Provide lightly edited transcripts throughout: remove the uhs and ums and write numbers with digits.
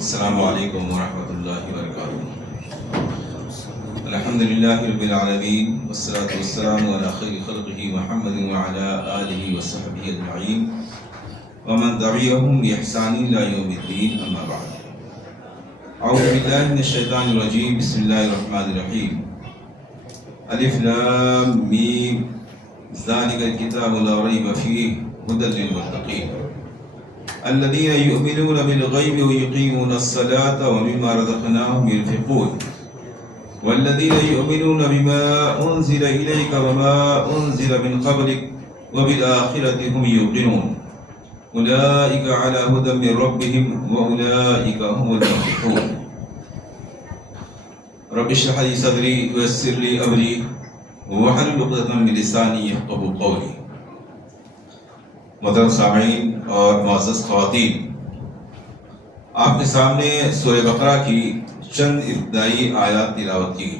السلام علیکم ورحمۃ اللہ وبرکاتہ۔ الحمد للہ رب العالمین والصلاة والسلام علی خیر خلقہ محمد وعلی آلہ وصحبہ اجمعین ومن تبعهم بإحسان إلی یوم الدین، اما بعد۔ اعوذ باللہ من الشیطان الرجیم، بسم اللہ الرحمن الرحیم۔ الف لام میم ذالک الکتاب لا ریب فیہ ھدی للمتقین الذين يؤمنون بالغيب ويقيمون الصلاة ومما رزقناهم ينفقون والذين يؤمنون بما أنزل إليك وما أنزل من قبلك وبالآخرة هم يوقنون أولئك على هدى من ربهم وأولئك هم المفلحون۔ رب اشرح لي صدري ويسر لي أمري واحلل عقدة من لساني يفقهوا قولي۔ محترم سامعین اور معزز خواتین، آپ کے سامنے سورہ بقرہ کی چند ابتدائی آیات تلاوت کی گئی۔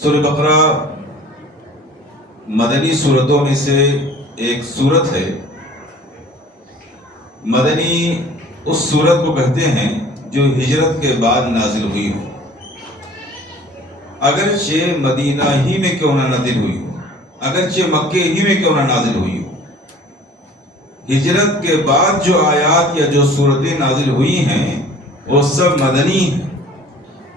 سورہ بقرہ مدنی سورتوں میں سے ایک سورت ہے۔ مدنی اس سورت کو کہتے ہیں جو ہجرت کے بعد نازل ہوئی ہو، اگرچہ مدینہ ہی میں کیوں نہ نازل ہوئی ہو، اگرچہ مکے ہی میں کیوں نہ نازل ہوئی ہو۔ ہجرت کے بعد جو آیات یا جو سورتیں نازل ہوئی ہیں وہ سب مدنی ہیں،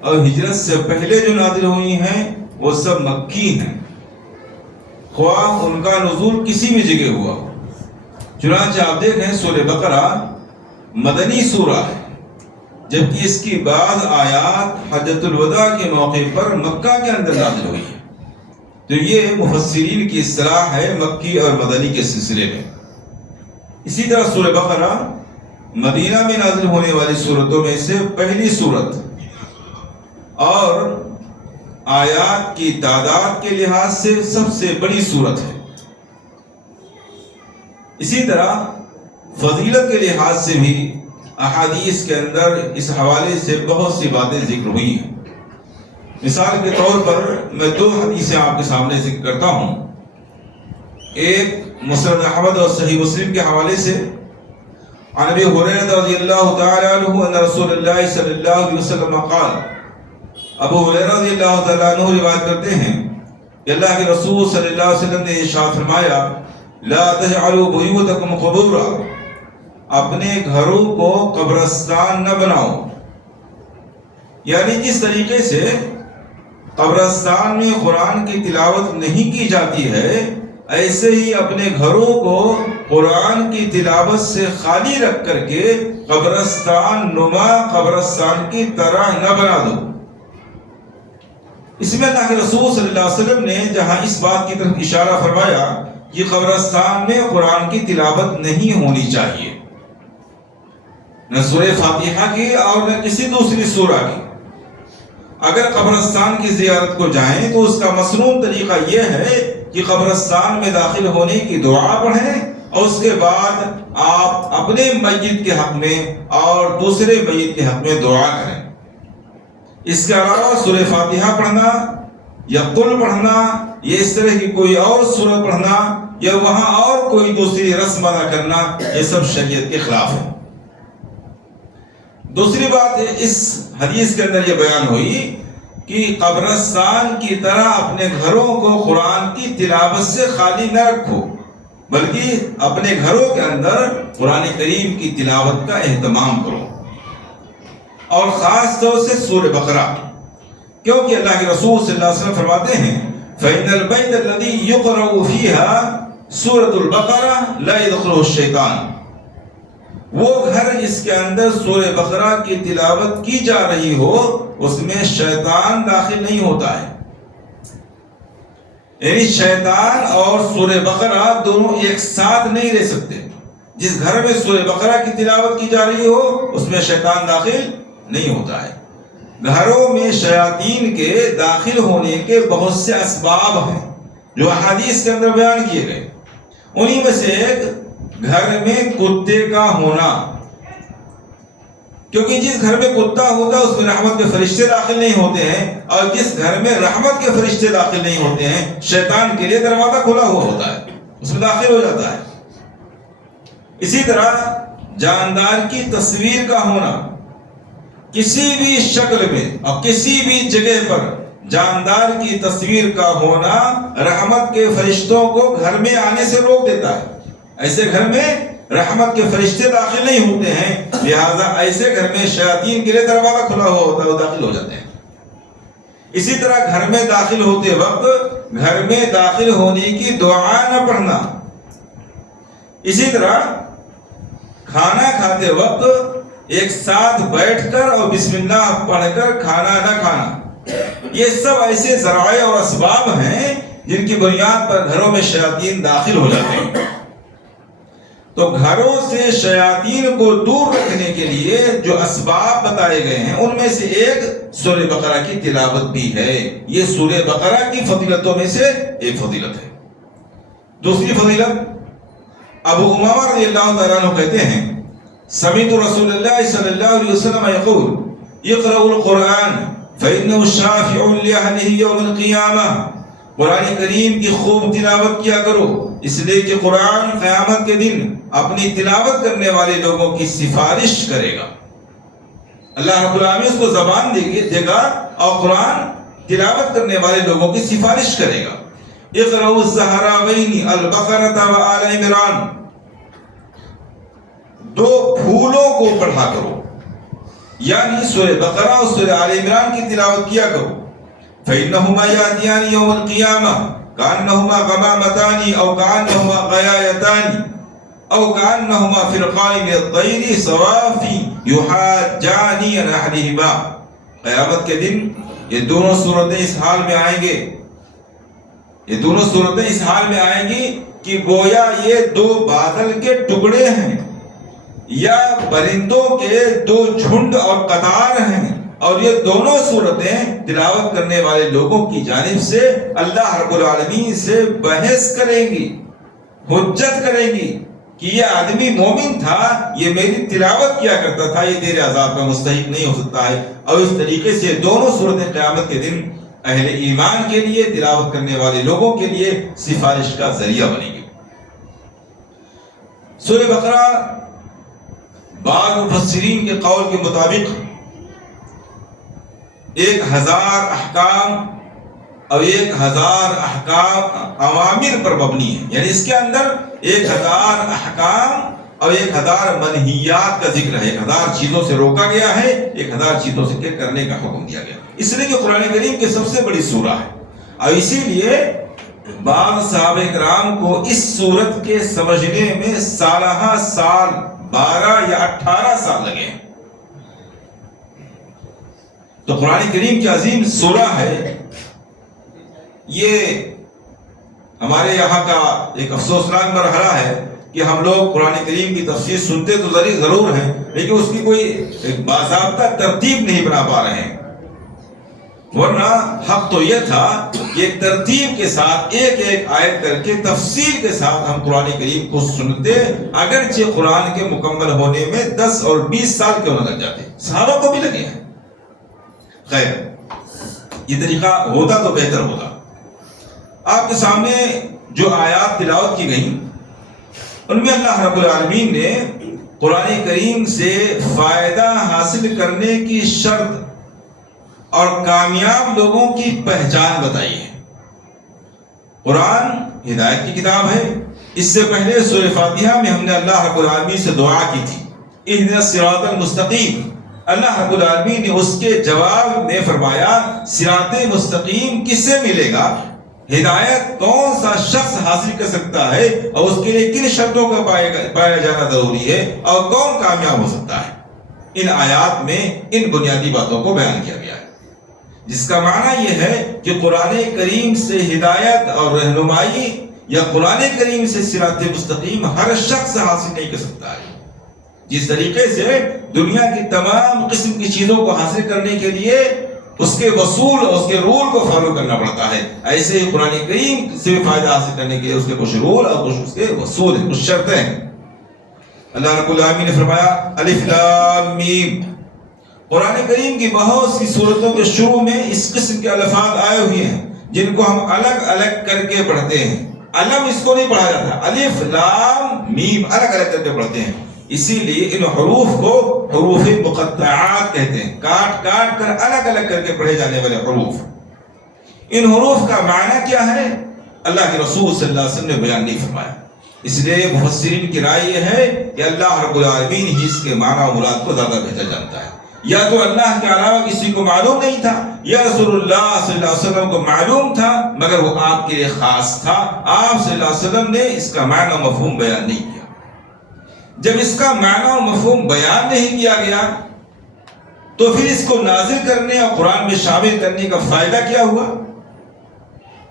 اور ہجرت سے پہلے جو نازل ہوئی ہیں وہ سب مکی ہیں، خواہ ان کا نزول کسی بھی جگہ ہوا ہو۔ چنانچہ آپ دیکھیں سورہ بقرہ مدنی سورہ ہے، جبکہ اس کی بعض آیات حجۃ الوداع کے موقع پر مکہ کے اندر نازل ہوئی ہیں۔ تو یہ مفسرین کی اصطلاح ہے مکی اور مدنی کے سلسلے میں۔ اسی طرح سورہ بقرہ مدینہ میں نازل ہونے والی سورتوں میں سے پہلی سورت اور آیات کی تعداد کے لحاظ سے سب سے بڑی سورت ہے۔ اسی طرح فضیلت کے لحاظ سے بھی احادیث کے اندر اس حوالے سے بہت سی باتیں ذکر ہوئی ہیں۔ مثال کے طور پر میں دو حدیثیں آپ کے سامنے ذکر کرتا ہوں۔ ایک مسند احمد اور صحیح مسلم کے حوالے سے عن ابی ہریرہ رضی اللہ تعالی عنہ ان رسول اللہ صلی اللہ علیہ وسلم قال، ابو ہریرہ رضی اللہ تعالی عنہ روایت کرتے ہیں کہ اللہ کے رسول صلی اللہ علیہ وسلم نے ارشاد فرمایا، لا تجعلوا بیوتکم قبورا، اپنے گھروں کو قبرستان نہ بناؤ۔ یعنی جس طریقے سے قبرستان میں قرآن کی تلاوت نہیں کی جاتی ہے، ایسے ہی اپنے گھروں کو قرآن کی تلاوت سے خالی رکھ کر کے قبرستان نما، قبرستان کی طرح نہ بنا دو۔ اس میں اللہ کے رسول صلی اللہ علیہ وسلم نے جہاں اس بات کی طرف اشارہ فرمایا کہ قبرستان میں قرآن کی تلاوت نہیں ہونی چاہیے، نہ سورہ فاتحہ کی اور نہ کسی دوسری سورہ کی۔ اگر قبرستان کی زیارت کو جائیں تو اس کا مسنون طریقہ یہ ہے کہ قبرستان میں داخل ہونے کی دعا پڑھیں اور اس کے بعد آپ اپنے میت کے حق میں اور دوسرے میت کے حق میں دعا کریں۔ اس کے علاوہ سورہ فاتحہ پڑھنا یا قل پڑھنا یا اس طرح کی کوئی اور سورہ پڑھنا یا وہاں اور کوئی دوسری رسم ادا کرنا، یہ سب شریعت کے خلاف ہے۔ دوسری بات اس حدیث کے اندر یہ بیان ہوئی کہ قبرستان کی طرح اپنے گھروں کو قرآن کی تلاوت سے خالی نہ رکھو، بلکہ اپنے گھروں کے اندر قرآن کریم کی تلاوت کا اہتمام کرو، اور خاص طور سے سورہ بقرہ، کیونکہ اللہ کے رسول صلی اللہ علیہ وسلم فرماتے ہیں فَإِنَّ الْبَيْتَ الَّذِي يُقْرَأُ فِيهَا سورۃ البقرہ لا يدخلہ الشیطان، وہ گھر جس کے اندر سورہ بقرہ کی تلاوت کی جا رہی ہو اس میں شیطان داخل نہیں ہوتا ہے۔ یعنی شیطان اور سورہ بقرہ دونوں ایک ساتھ نہیں رہ سکتے۔ جس گھر میں سورہ بقرہ کی تلاوت کی جا رہی ہو اس میں شیطان داخل نہیں ہوتا ہے۔ گھروں میں شیاطین کے داخل ہونے کے بہت سے اسباب ہیں جو احادیث کے اندر بیان کیے گئے۔ انہی میں سے ایک گھر میں کتے کا ہونا، کیونکہ جس گھر میں کتا ہوتا ہے اس میں رحمت کے فرشتے داخل نہیں ہوتے ہیں، اور جس گھر میں رحمت کے فرشتے داخل نہیں ہوتے ہیں شیطان کے لیے دروازہ کھلا ہوا ہوتا ہے، اس میں داخل ہو جاتا ہے۔ اسی طرح جاندار کی تصویر کا ہونا، کسی بھی شکل میں اور کسی بھی جگہ پر جاندار کی تصویر کا ہونا رحمت کے فرشتوں کو گھر میں آنے سے روک دیتا ہے۔ ایسے گھر میں رحمت کے فرشتے داخل نہیں ہوتے ہیں، لہذا ایسے گھر میں شیاطین کے لیے دروازہ کھلا ہوا ہوتا ہے، وہ داخل ہو جاتے ہیں۔ اسی طرح گھر میں داخل ہوتے وقت گھر میں داخل ہونے کی دعا نہ پڑھنا، اسی طرح کھانا کھاتے وقت ایک ساتھ بیٹھ کر اور بسم اللہ پڑھ کر کھانا نہ کھانا، یہ سب ایسے ذرائع اور اسباب ہیں جن کی بنیاد پر گھروں میں شیاطین داخل ہو جاتے ہیں۔ تو گھروں سے شیاطین کو دور رکھنے کے لیے جو اسباب بتائے گئے ہیں ان میں سے ایک سورہ بقرہ کی تلاوت بھی ہے۔ یہ سورہ بقرہ کی فضیلتوں میں سے ایک فضیلت ہے۔ دوسری فضیلت، ابو امامہ رضی اللہ تعالیٰ عنہ کہتے ہیں سمعت رسول اللہ صلی اللہ علیہ وسلم یقول اقرؤوا القرآن فإنه شافع لأهله يوم القیامہ، قرآن کریم کی خوب تلاوت کیا کرو، اس لیے کہ قرآن قیامت کے دن اپنی تلاوت کرنے والے لوگوں کی سفارش کرے گا۔ اللہ رب العالمین اس کو زبان دے گا اور قرآن تلاوت کرنے والے لوگوں کی سفارش کرے گا۔ اقرؤوا الزہراوین البقرۃ وآل عمران، دو پھولوں کو پڑھا کرو، یعنی سورہ بقرہ اور سورہ آل عمران کی تلاوت کیا کرو۔ فإنهما يأتيان يوم القيامة كأنهما غمامتان أو كأنهما غيايتان أو كأنهما فرقان من الطير صواف يحاجان عن أحدهما، قیامت کے دن یہ دونوں صورتیں اس حال میں آئیں گے، یہ دونوں صورتیں اس حال میں آئیں گی کہ گویا یہ دو بادل کے ٹکڑے ہیں یا پرندوں کے دو جھنڈ اور قطار ہیں، اور یہ دونوں صورتیں تلاوت کرنے والے لوگوں کی جانب سے اللہ رب العالمین سے بحث کریں گی، حجت کریں گی کہ یہ آدمی مومن تھا، یہ میری تلاوت کیا کرتا تھا، یہ تیرے عذاب کا مستحق نہیں ہو سکتا ہے۔ اور اس طریقے سے دونوں صورتیں قیامت کے دن اہل ایمان کے لیے، تلاوت کرنے والے لوگوں کے لیے سفارش کا ذریعہ بنیں گی۔ سورہ بقرہ بعض مفسرین کے قول کے مطابق 1000 احکام اور 1000 احکام اوامر پر مبنی ہے، یعنی اس کے اندر 1000 احکام اور 1000 منہیات کا ذکر ہے، 1000 چیزوں سے روکا گیا ہے، 1000 چیزوں سے کرنے کا حکم دیا گیا، اس لیے کہ قرآن کریم کی سب سے بڑی سورہ ہے۔ اور اسی لیے بعض صحابہ کرام کو اس سورت کے سمجھنے میں سالہ سال 12 یا 18 سال لگے ہیں۔ تو قرآن کریم کی عظیم سورہ ہے، یہ ہمارے یہاں کا ایک افسوسناک مرحلہ ہے کہ ہم لوگ قرآن کریم کی تفسیر سنتے تو ضرور ہیں، لیکن اس کی کوئی باضابطہ ترتیب نہیں بنا پا رہے ہیں، ورنہ حق تو یہ تھا کہ ایک ترتیب کے ساتھ ایک ایک آیت کر کے تفسیر کے ساتھ ہم قرآن کریم کو سنتے، اگرچہ قرآن کے مکمل ہونے میں 10 اور 20 سال کیوں نہ لگ جاتے، صحابہ کو بھی لگے ہیں۔ خیر، یہ طریقہ ہوتا تو بہتر ہوتا۔ آپ کے سامنے جو آیات تلاوت کی گئیں ان میں اللہ رب العالمین نے قرآن کریم سے فائدہ حاصل کرنے کی شرط اور کامیاب لوگوں کی پہچان بتائی ہے۔ قرآن ہدایت کی کتاب ہے۔ اس سے پہلے سورہ فاتحہ میں ہم نے اللہ رب العالمین سے دعا کی تھی، اہدنا الصراط المستقیم۔ اللہ رب العالمین نے اس کے جواب میں فرمایا صراط مستقیم کس سے ملے گا، ہدایت کون سا شخص حاصل کر سکتا ہے اور اس کے لیے کن شرطوں کا پایا جانا ضروری ہے اور کون کامیاب ہو سکتا ہے۔ ان آیات میں ان بنیادی باتوں کو بیان کیا گیا ہے، جس کا معنی یہ ہے کہ قرآن کریم سے ہدایت اور رہنمائی یا قرآن کریم سے صراط مستقیم ہر شخص حاصل نہیں کر سکتا ہے۔ جس طریقے سے دنیا کی تمام قسم کی چیزوں کو حاصل کرنے کے لیے اس کے وصول اور اس کے رول کو فالو کرنا پڑتا ہے، ایسے ہی قرآن کریم سے فائدہ حاصل کرنے کے لیے اس کے کچھ رول اور کچھ اس کے وصول ہیں، کچھ شرطیں ہیں۔ اللہ رب العالمین نے فرمایا الف لام میم۔ قرآن کریم کی بہت سی سورتوں کے شروع میں اس قسم کے الفاظ آئے ہوئے ہیں جن کو ہم الگ الگ کر کے پڑھتے ہیں۔ علم اس کو نہیں پڑھا جاتا، الف لام میم الگ الگ کر کے پڑھتے ہیں۔ اسی لیے ان حروف کو حروف مقطعات کہتے ہیں، کاٹ کاٹ کر الگ الگ کر کے پڑھے جانے والے حروف۔ ان حروف کا معنی کیا ہے اللہ کے رسول صلی اللہ علیہ وسلم نے بیان نہیں فرمایا، اس لیے مفسرین کی رائے یہ ہے کہ اللہ رب العالمین ہی اس کے معنی و مراد کو زیادہ بہتر جانتا ہے۔ یا تو اللہ کے علاوہ کسی کو معلوم نہیں تھا، یا رسول اللہ صلی اللہ علیہ وسلم کو معلوم تھا مگر وہ آپ کے لیے خاص تھا، آپ صلی اللہ علیہ وسلم نے اس کا معنی و مفہوم بیان نہیں کیا۔ جب اس کا معنی و مفہوم بیان نہیں کیا گیا تو پھر اس کو نازل کرنے اور قرآن میں شامل کرنے کا فائدہ کیا ہوا؟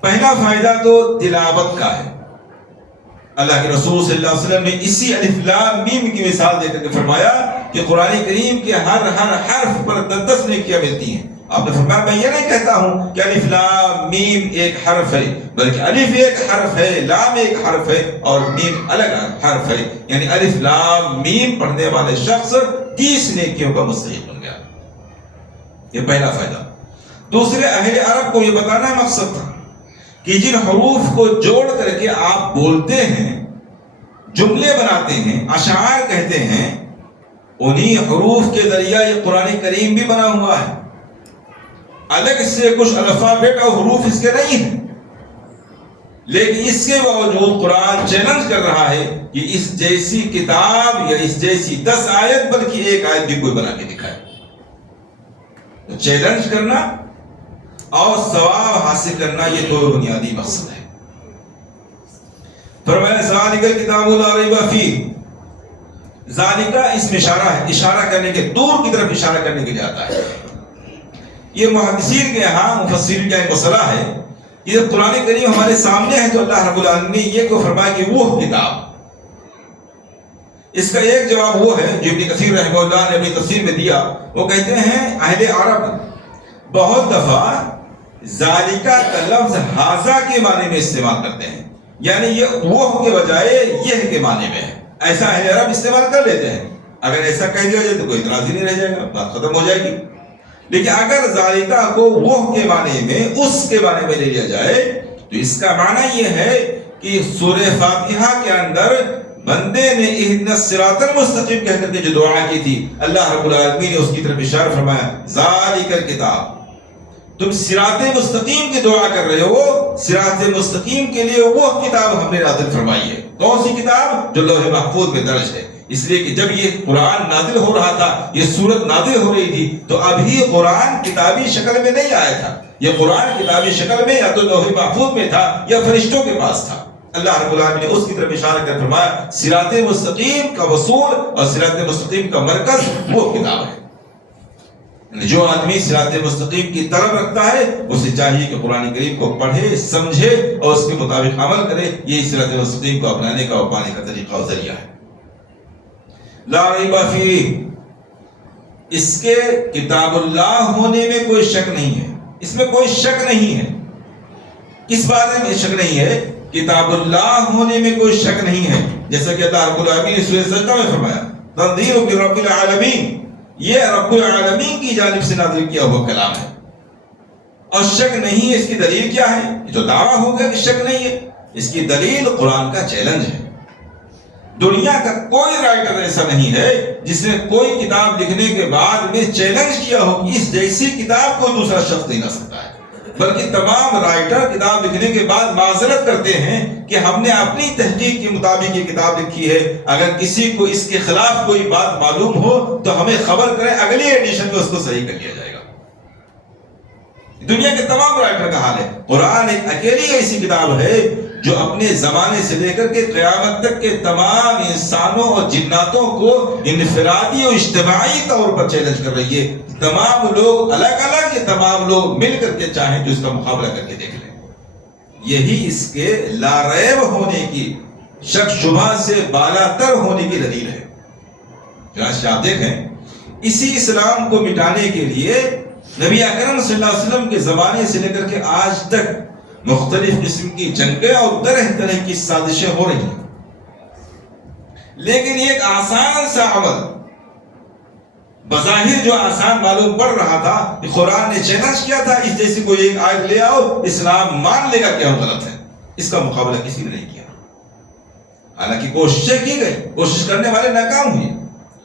پہلا فائدہ تو تلاوت کا ہے۔ اللہ کے رسول صلی اللہ علیہ وسلم نے اسی الف لام میم کی مثال دے کر کے فرمایا کہ قرآن کریم کے ہر حرف پر 10 نیکیاں ملتی ہیں۔ آپ نے فرمایا میں یہ نہیں کہتا ہوں کہ الف لام میم ایک حرف ہے، بلکہ الف ایک حرف ہے، لام ایک حرف ہے اور میم الگ حرف ہے، یعنی الف لام میم پڑھنے والے شخص 30 نیکیوں کا مستحق بن گیا۔ یہ پہلا فائدہ۔ دوسرے، اہل عرب کو یہ بتانا مقصد تھا کہ جن حروف کو جوڑ کر کے آپ بولتے ہیں، جملے بناتے ہیں، اشعار کہتے ہیں، انہی حروف کے ذریعہ یہ قرآن کریم بھی بنا ہوا ہے۔ الگ سے کچھ الفابیٹ اور حروف اس کے نہیں ہیں، لیکن اس کے باوجود قرآن چیلنج کر رہا ہے کہ اس جیسی کتاب یا اس جیسی 10 آیت بلکہ ایک آیت بھی کوئی بنا کے دکھائے۔ تو چیلنج کرنا اور ثواب حاصل کرنا یہ دو بنیادی مقصد ہے۔ فرمایا ذالک الکتاب لا ریب فیہ، ذالک اس میں اشارہ ہے، اشارہ کرنے کے، دور کی طرف اشارہ کرنے کے لیے آتا ہے۔ یہ محدثین کے یہاں، مفسرین کا ایک مسئلہ ہے کہ جب قرآن کریم ہمارے سامنے ہے تو اللہ رب العالمین نے یہ کو فرمایا کہ وہ کتاب۔ اس کا ایک جواب وہ ہے جو ابن کثیر رحمہ اللہ نے اپنی تفسیر میں دیا، وہ کہتے ہیں اہل عرب بہت دفعہ ذالکہ کا لفظ ہاذا کے معنی میں استعمال کرتے ہیں، یعنی یہ وہ کے بجائے یہ کے معنی میں ہے، ایسا اہل عرب استعمال کر لیتے ہیں۔ اگر ایسا کہہ دیا جائے تو کوئی اعتراض ہی نہیں رہ جائے گا، بات ختم ہو جائے گی۔ لیکن اگر ذالکہ کو وہ کے معنی میں، اس کے معنی میں لے لیا جائے تو اس کا معنی یہ ہے کہ سورہ فاتحہ کے اندر بندے نے اہدنا الصراط المستقیم کہہ کر کے جو دعا کی تھی، اللہ رب العالمین نے اس کی طرف اشارہ فرمایا ذالک الکتاب، تم صراط مستقیم کی دعا کر رہے ہو، صراط مستقیم کے لیے وہ کتاب ہم نے نازل فرمائی ہے۔ کون سی کتاب؟ جو لوح محفوظ میں درج ہے۔ اس لیے کہ جب یہ قرآن نازل ہو رہا تھا، یہ سورت نازل ہو رہی تھی، تو ابھی قرآن کتابی شکل میں نہیں آیا تھا۔ یہ قرآن کتابی شکل میں یا تو لوح محفوظ میں تھا یا فرشتوں کے پاس تھا۔ اللہ رب العالمین نے اس کی طرف اشارہ کر فرمایا صراط مستقیم کا وصول اور صراط مستقیم کا مرکز وہ کتاب ہے۔ جو آدمی صراط مستقیم کی طلب رکھتا ہے اسے چاہیے کہ قرآن کریم کو پڑھے، سمجھے اور اس کے مطابق عمل کرے۔ یہی صراط مستقیم کو اپنانے کا اور پانے کا طریقہ اور ذریعہ ہے۔ لا ریب فیہ، اس کے کتاب اللہ ہونے میں کوئی شک نہیں ہے، اس میں کوئی شک نہیں ہے۔ کس بارے میں شک نہیں ہے؟ کتاب اللہ ہونے میں کوئی شک نہیں ہے، جیسا کہ اللہ رب العالمین نے سورہ سجدہ میں فرمایا تنزیل من رب العالمین، یہ رب العالمین کی جانب سے نازل کیا ہوا کلام ہے، اور شک نہیں ہے۔ اس کی دلیل کیا ہے؟ یہ تو دعویٰ ہو گیا کہ شک نہیں ہے، اس کی دلیل قرآن کا چیلنج ہے۔ دنیا کا کوئی رائٹر ایسا نہیں ہے جس نے کوئی کتاب لکھنے کے بعد میں چیلنج کیا ہو کہ اس جیسی کتاب کوئی دوسرا شخص نہیں لا سکتا ہے، بلکہ تمام رائٹر کتاب لکھنے کے بعد معذرت کرتے ہیں کہ ہم نے اپنی تحقیق کے مطابق یہ کتاب لکھی ہے، اگر کسی کو اس کے خلاف کوئی بات معلوم ہو تو ہمیں خبر کریں، اگلی ایڈیشن میں اس کو صحیح کر لیا جائے گا۔ دنیا کے تمام رائٹر کا حال ہے۔ قرآن ایک اکیلی ایسی کتاب ہے جو اپنے زمانے سے لے کر کے قیامت تک کے تمام انسانوں اور جناتوں کو انفرادی اور اجتماعی طور پر چیلنج کر رہی ہے۔ تمام لوگ الگ الگ، یہ تمام لوگ مل کر کے چاہیں تو اس کا مقابلہ کر کے دیکھ لیں۔ یہی اس کے لا ریب ہونے کی، شک شبہ سے بالا تر ہونے کی دلیل ہے۔ چنانچہ آپ دیکھیں، اسی اسلام کو مٹانے کے لیے نبی اکرم صلی اللہ علیہ وسلم کے زمانے سے لے کر کے آج تک مختلف قسم کی جنگیں اور طرح طرح کی سازشیں ہو رہی ہیں، لیکن ایک آسان سا عمل، بظاہر جو آسان معلوم پڑ رہا تھا، کہ قرآن نے چیلنج کیا تھا اس جیسی کوئی ایک آیت لے آؤ، اسلام مان لے گا کہ ہم غلط ہیں، اس کا مقابلہ کسی نے نہیں کیا۔ حالانکہ کوششیں کی گئی، کوشش کرنے والے ناکام ہوئے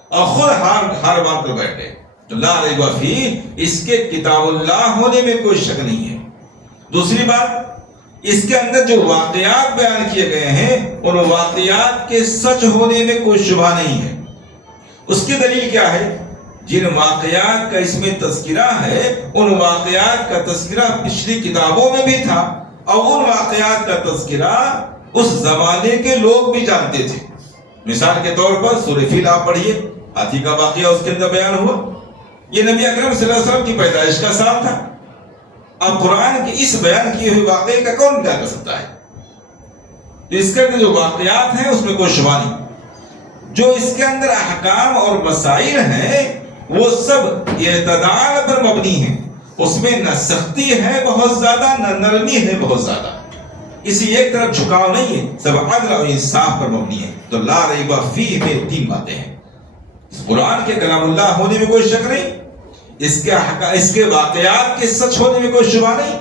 اور خود ہار مان کر بیٹھ گئے. تو لا ریب فیہ، اس کے کتاب اللہ ہونے میں کوئی شک نہیں ہے. دوسری بات، اس کے اندر جو واقعات بیان کیے گئے ہیں ان واقعات کے سچ ہونے میں کوئی شبہ نہیں ہے. اس کی دلیل کیا ہے؟ جن واقعات کا اس میں تذکرہ ہے ان واقعات کا تذکرہ پچھلی کتابوں میں بھی تھا اور ان واقعات کا تذکرہ اس زمانے کے لوگ بھی جانتے تھے. مثال کے طور پر سورہ فیل آپ پڑھیے، ہاتھی کا واقعہ اس کے اندر بیان ہوا. یہ نبی اکرم صلی اللہ علیہ وسلم کی پیدائش کا سال تھا. اب قرآن کے اس بیان کیے ہوئے واقعے کا کون کیا کر سکتا ہے؟ تو اس کے اندر جو واقعات ہیں اس میں کوئی شبہ نہیں. جو اس کے اندر احکام اور مسائل ہیں وہ سب اعتدال پر مبنی ہیں. اس میں نہ سختی ہے بہت زیادہ، نہ نرمی ہے بہت زیادہ. کسی ایک طرف جھکاؤ نہیں ہے، سب عدل اور انصاف پر مبنی ہے. تو لا ریب فیہ میں 3 باتیں ہیں. قرآن کے کلام اللہ ہونے میں کوئی شک نہیں، اس کے واقعات کے سچ ہونے میں کوئی شبہ نہیں،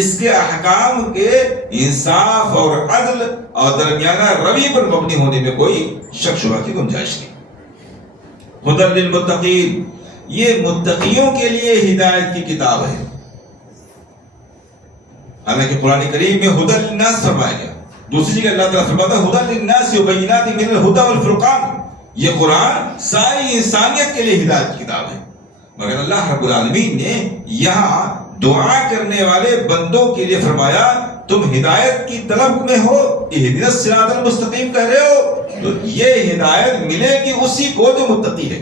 اس کے احکام کے انصاف اور عدل اور درمیانہ روی پر مبنی ہونے میں کوئی شک شبہ کی گنجائش نہیں. ہدی للمتقین، یہ متقیوں کے لیے ہدایت کی کتاب ہے. حالانکہ قرآن کریم میں ہدی للناس فرمایا گیا، دوسری جگہ اللہ تعالیٰ فرماتا ہے ہدی للناس وبینات من الہدی والفرقان. یہ قرآن ساری انسانیت کے لیے ہدایت کی کتاب ہے. مگر اللہ رب العالمین نے یہاں دعا کرنے والے بندوں کے لیے فرمایا تم ہدایت کی طلب میں ہو، اہدنا الصراط المستقیم کہہ رہے ہو، تو یہ ہدایت ملے گی اسی کو جو متقی ہے.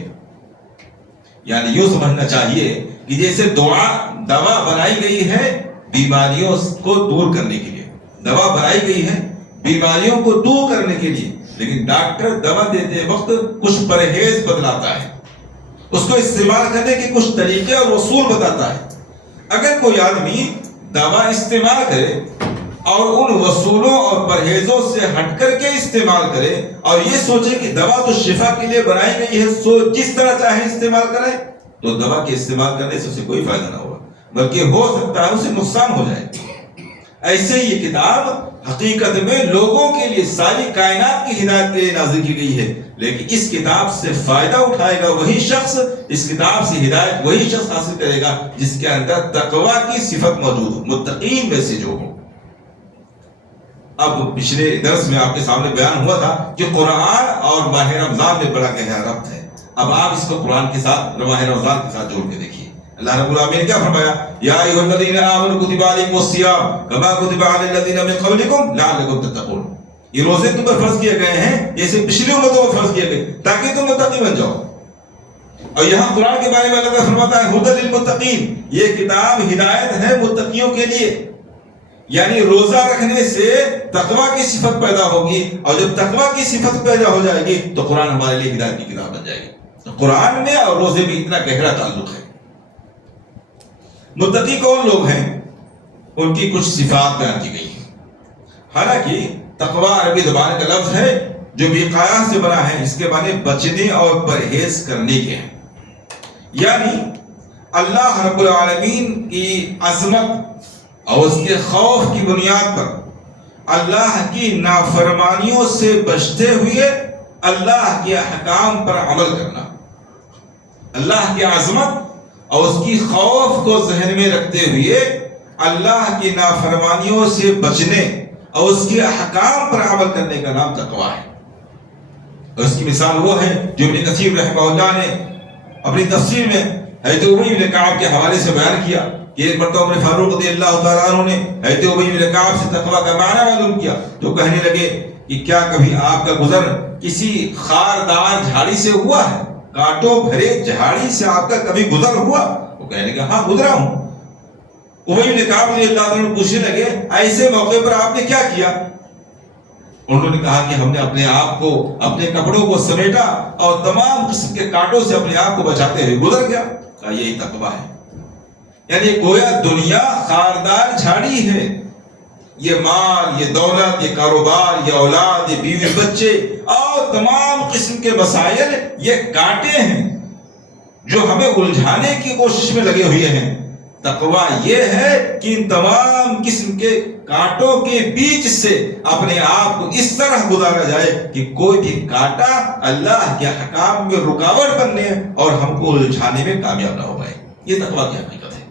یعنی یوں سمجھنا چاہیے کہ جیسے دوا بنائی گئی ہے بیماریوں کو دور کرنے کے لیے، دوا بنائی گئی ہے بیماریوں کو دور کرنے کے لیے، لیکن ڈاکٹر دوا دیتے وقت کچھ پرہیز بتلاتا ہے، اس کو استعمال کرنے کے کچھ طریقے اور اصول بتاتا ہے. اگر کوئی آدمی دوا استعمال کرے اور ان اصولوں اور پرہیزوں سے ہٹ کر کے استعمال کرے اور یہ سوچے کہ دوا تو شفا کے لیے بنائی گئی ہے سو جس طرح چاہے استعمال کرے، تو دوا کے استعمال کرنے سے اسے کوئی فائدہ نہ ہوگا، بلکہ ہو سکتا ہے اسے نقصان ہو جائے. ایسے یہ کتاب حقیقت میں لوگوں کے لیے ساری کائنات کی ہدایت کے لیے نازل کی گئی ہے، لیکن اس کتاب سے فائدہ اٹھائے گا وہی شخص، اس کتاب سے ہدایت وہی شخص حاصل کرے گا جس کے اندر تقوی کی صفت موجود ہو، متقین میں سے جو ہو. اب پچھلے درس میں آپ کے سامنے بیان ہوا تھا کہ قرآن اور ماہ رمضان میں بڑا گہرا ربط ہے. اب آپ اس کو قرآن کے ساتھ ماہ رمضان کے ساتھ جوڑ کے دیکھیے. اللہ رب العالمین نے کیا فرمایا؟ یا ایھا الذین آمنوا کتب علیکم الصیام کما کتب علی الذین من قبلکم لعلکم تتقون. یہ روزے تم پر فرض کیے گئے ہیں جیسے پچھلی امتوں پر فرض کیے گئے تاکہ تم متقی بن جاؤ. اور یہاں قرآن کے بارے میں اللہ فرماتا ہے ھدی للمتقین، یہ کتاب ہدایت ہے متقیوں کے لیے. یعنی روزہ رکھنے سے تقوی کی صفت پیدا ہوگی، اور جب تقوی کی صفت پیدا ہو جائے گی تو قرآن ہمارے لیے ہدایت کی کتاب بن جائے گی. تو قرآن میں اور روزے میں اتنا گہرا تعلق ہے. متقی کون لوگ ہیں؟ ان کی کچھ صفات بیان کی گئی ہیں. حالانکہ تقوی عربی زبان کا لفظ ہے جو وقایہ سے بنا ہے، اس کے معنی بچنے اور پرہیز کرنے کے ہیں. یعنی اللہ رب العالمین کی عظمت اور اس کے خوف کی بنیاد پر اللہ کی نافرمانیوں سے بچتے ہوئے اللہ کے احکام پر عمل کرنا، اللہ کی عظمت اور اس کی خوف کو ذہن میں رکھتے ہوئے اللہ کی نافرمانیوں سے بچنے اور اس کے احکام پر عمل کرنے کا نام تقوی ہے. اور اس کی مثال وہ ہے جو ابن کثیر رحمہ اللہ نے اپنی تفسیر میں حضرت ابی بن کعب کے حوالے سے بیان کیا کہ ایک مرتبہ عمر فاروق رضی اللہ تعالیٰ عنہ نے حضرت ابی بن کعب سے تقوی کا معنی معلوم کیا تو کہنے لگے کہ کیا کبھی آپ کا گزر کسی خاردار جھاڑی سے ہوا ہے؟ کانٹوں بھرے جھاڑی سے آپ کا کبھی گزر ہوا؟ وہ کہنے لگا ہاں گزرا ہوں. ابی بن کعب رضی اللہ عنہ پوچھنے لگے ایسے موقع پر آپ نے کیا کیا؟ انہوں نے کہا کہ ہم نے اپنے آپ کو اپنے کپڑوں کو سمیٹا اور تمام قسم کے کانٹوں سے اپنے آپ کو بچاتے ہوئے گزر گیا. کہا یہی تقوی ہے. یعنی گویا دنیا خاردار جھاڑی ہے، یہ مال، یہ دولت، یہ کاروبار، یہ اولاد، یہ بیوی بچے اور تمام قسم کے مسائل یہ کانٹے ہیں جو ہمیں الجھانے کی کوشش میں لگے ہوئے ہیں. تقوی یہ ہے کہ ان تمام قسم کے کانٹوں کے بیچ سے اپنے آپ کو اس طرح گزارا جائے کہ کوئی بھی کانٹا اللہ کے احکام میں رکاوٹ بننے اور ہم کو الجھانے میں کامیاب نہ ہو پائے. یہ تقویٰ کی حقیقت ہے.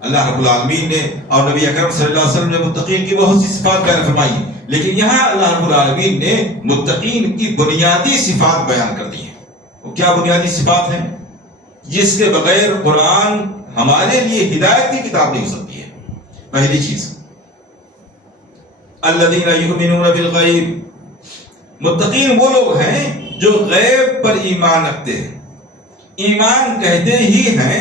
اللہ رب العالمین نے اور نبی اکرم صلی اللہ علیہ وسلم نے متقین کی بہت سی صفات بیان فرمائی، لیکن یہاں اللہ رب العالمین نے متقین کی بنیادی صفات بیان کر دی ہیں. وہ کیا بنیادی صفات ہیں جس کے بغیر قرآن ہمارے لیے ہدایت کی کتاب نہیں ہو سکتی ہے؟ پہلی چیز، الذین یؤمنون بالغیب. متقین وہ لوگ ہیں جو غیب پر ایمان رکھتے ہیں. ایمان کہتے ہی ہیں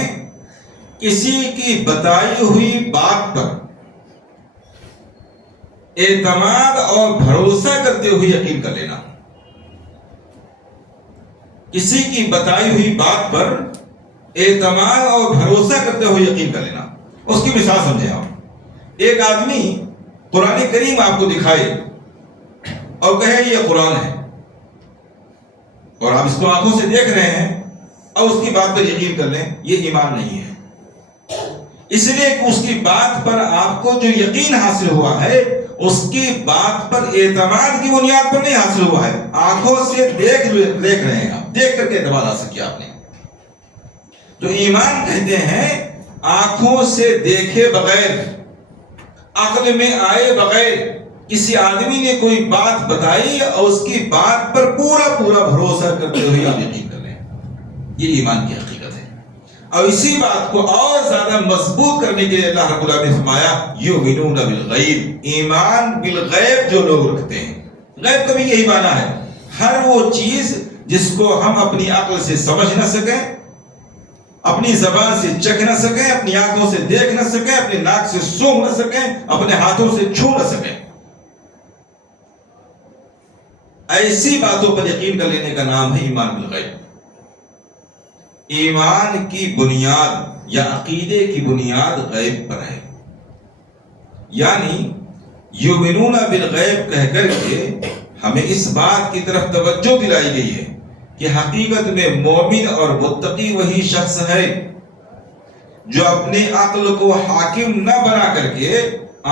کسی کی بتائی ہوئی بات پر اعتماد اور بھروسہ کرتے ہوئے یقین کر لینا. کسی کی بتائی ہوئی بات پر اعتماد اور بھروسہ کرتے ہوئے یقین کر لینا. اس کی مثال سمجھیں آپ. ایک آدمی قرآن کریم آپ کو دکھائے اور کہے یہ قرآن ہے، اور آپ اس کو آنکھوں سے دیکھ رہے ہیں اور اس کی بات پر یقین کر لیں، یہ ایمان نہیں ہے. اس لیے کہ اس کی بات پر آپ کو جو یقین حاصل ہوا ہے اس کی بات پر اعتماد کی بنیاد پر نہیں حاصل ہوا ہے. آنکھوں سے دیکھ رہے ہیں آپ، دیکھ کر کے اعتماد حاصل کیا آپ نے. تو ایمان کہتے ہیں آنکھوں سے دیکھے بغیر، عقل میں آئے بغیر کسی آدمی نے کوئی بات بتائی اور اس کی بات پر پورا بھروسہ کرتے ہوئے آپ یقین کر لیں. یہ ایمان کی حقیقت ہے. اور اسی بات کو اور زیادہ مضبوط کرنے کے لیے اللہ رب العالمین نے فرمایا یؤمنون بالغیب. ایمان بالغیب جو لوگ رکھتے ہیں، غیب کا بھی یہی معنی ہے ہر وہ چیز جس کو ہم اپنی عقل سے سمجھ نہ سکیں، اپنی زبان سے چکھ نہ سکیں، اپنی آنکھوں سے دیکھ نہ سکیں، اپنے ناک سے سونگھ نہ سکیں، اپنے ہاتھوں سے چھو نہ سکیں. ایسی باتوں پر یقین کر لینے کا نام ہے ایمان بالغیب. ایمان کی بنیاد یا عقیدے کی بنیاد غیب پر ہے. یعنی یؤمنون بالغیب کہہ کر کے ہمیں اس بات کی طرف توجہ دلائی گئی ہے کہ حقیقت میں مومن اور متقی وہی شخص ہے جو اپنے عقل کو حاکم نہ بنا کر کے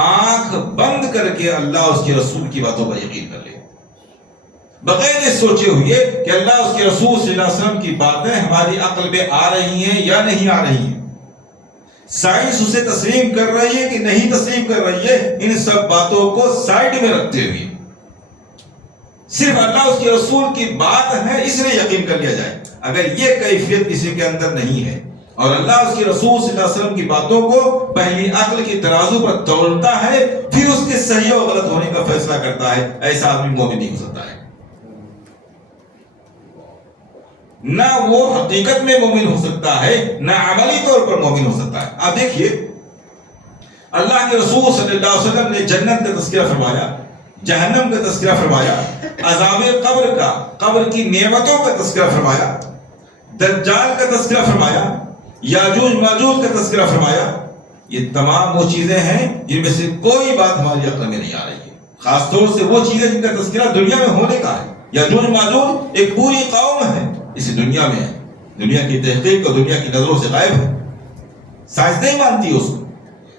آنکھ بند کر کے اللہ اس کے رسول کی باتوں پر یقین کر لے، بغیر یہ سوچے ہوئے کہ اللہ اس کے رسول صلی اللہ علیہ وسلم کی باتیں ہماری عقل میں آ رہی ہیں یا نہیں آ رہی ہیں، سائنس اسے تسلیم کر رہی ہے کہ نہیں تسلیم کر رہی ہے. ان سب باتوں کو سائڈ میں رکھتے ہوئے صرف اللہ اس کے رسول کی بات ہے اس لیے یقین کر لیا جائے. اگر یہ کیفیت کسی کے اندر نہیں ہے اور اللہ اس کے رسول صلی اللہ علیہ وسلم کی باتوں کو پہلی عقل کی ترازو پر تولتا ہے پھر اس کے صحیح اور غلط ہونے کا فیصلہ کرتا ہے، ایسا آدمی مومن نہیں ہو سکتا ہے. نہ وہ حقیقت میں مومن ہو سکتا ہے، نہ عملی طور پر مومن ہو سکتا ہے. آپ دیکھیے اللہ کے رسول صلی اللہ علیہ وسلم نے جنت کا تذکرہ فرمایا، جہنم کا تذکرہ فرمایا، عذاب قبر کا، قبر کی نعمتوں کا تذکرہ فرمایا، دجال کا تذکرہ فرمایا، یاجوج ماجوج کا تذکرہ فرمایا. یہ تمام وہ چیزیں ہیں جن میں سے کوئی بات ہماری عقل میں نہیں آ رہی ہے، خاص طور سے وہ چیزیں جن کا تذکرہ دنیا میں ہونے کا ہے. یاجوج ماجوج ایک پوری قوم ہے اس دنیا میں ہے، دنیا کی تحقیق اور دنیا کی نظروں سے غائب ہے، سائنس نہیں مانتی اس کو.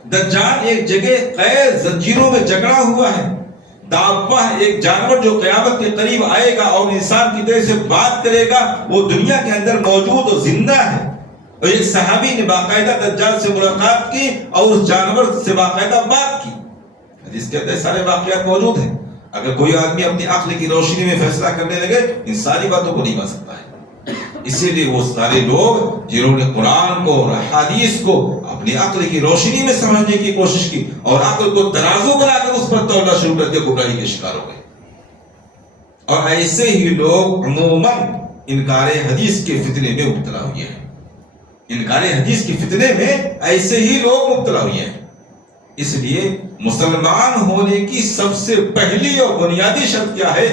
دجال ایک جگہ قید زنجیروں میں جکڑا ہوا ہے. دابہ ایک جانور جو قیامت کے قریب آئے گا اور انسان کی طرح سے بات کرے گا، وہ دنیا کے اندر موجود اور زندہ ہے. اور ایک صحابی نے باقاعدہ دجال سے ملاقات کی اور اس جانور سے باقاعدہ بات کی. حدیث کے اندر سارے واقعات موجود ہیں. اگر کوئی آدمی اپنی عقل کی روشنی میں فیصلہ کرنے لگے ان ساری باتوں کو نہیں مان سکتا ہے. اسی لیے وہ سارے لوگ جنہوں نے قرآن کو اور حدیث کو اپنی عقل کی روشنی میں سمجھنے کی کوشش کی اور عقل کو ترازو بنا کر اس پر تولنا شروع کر دیا، گمراہی کے شکار ہو گئے. اور ایسے ہی لوگ عموماً انکار حدیث کے فتنے میں مبتلا ہوئے ہیں. انکار حدیث کے فتنے میں ایسے ہی لوگ مبتلا ہوئے ہیں. اس لیے مسلمان ہونے کی سب سے پہلی اور بنیادی شرط کیا ہے؟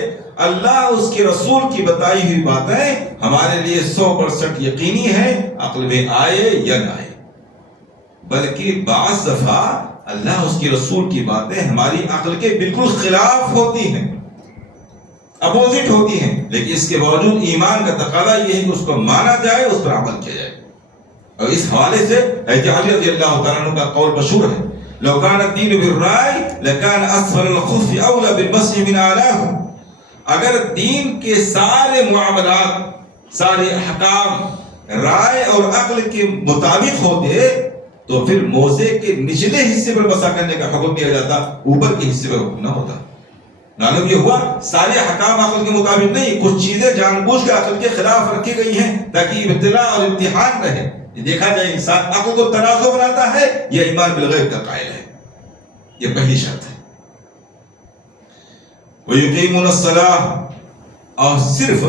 اللہ اس کے رسول کی بتائی ہوئی باتیں ہمارے لیے 100% یقینی ہے، عقل میں آئے یا نہ آئے. بلکہ بعض دفعہ اللہ اس کے رسول کی باتیں ہماری عقل کے بالکل خلاف ہوتی ہیں، اپوزٹ ہوتی ہیں، لیکن اس کے باوجود ایمان کا تقاضا یہ ہے کہ اس کو مانا جائے، اس پر عمل کیا جائے. اور اس حوالے سے حضرت علی رضی اللہ تعالیٰ عنہ کا قول مشہور ہے لو كان الدين بالرأي لكان اسفل الخف اولى بالمسح من اعلاه. اگر دین کے سارے معاملات، سارے احکام رائے اور عقل کے مطابق ہوتے تو پھر موزے کے نچلے حصے پر مسح کرنے کا حکم دیا جاتا، اوپر کے حصے پر حکم نہ ہوتا. معلوم یہ ہوا سارے احکام عقل کے مطابق نہیں، کچھ چیزیں جان بوجھ کے عقل کے خلاف رکھی گئی ہیں تاکہ ابتلاء اور امتحان رہے. دیکھا جائے انسان عقل کو تنازع بناتا ہے یا ایمان بالغیب کا قائل ہے. یہ پہلی شرط ہے. وَيُقِيمُونَ الصَّلَاةَ، اور صرف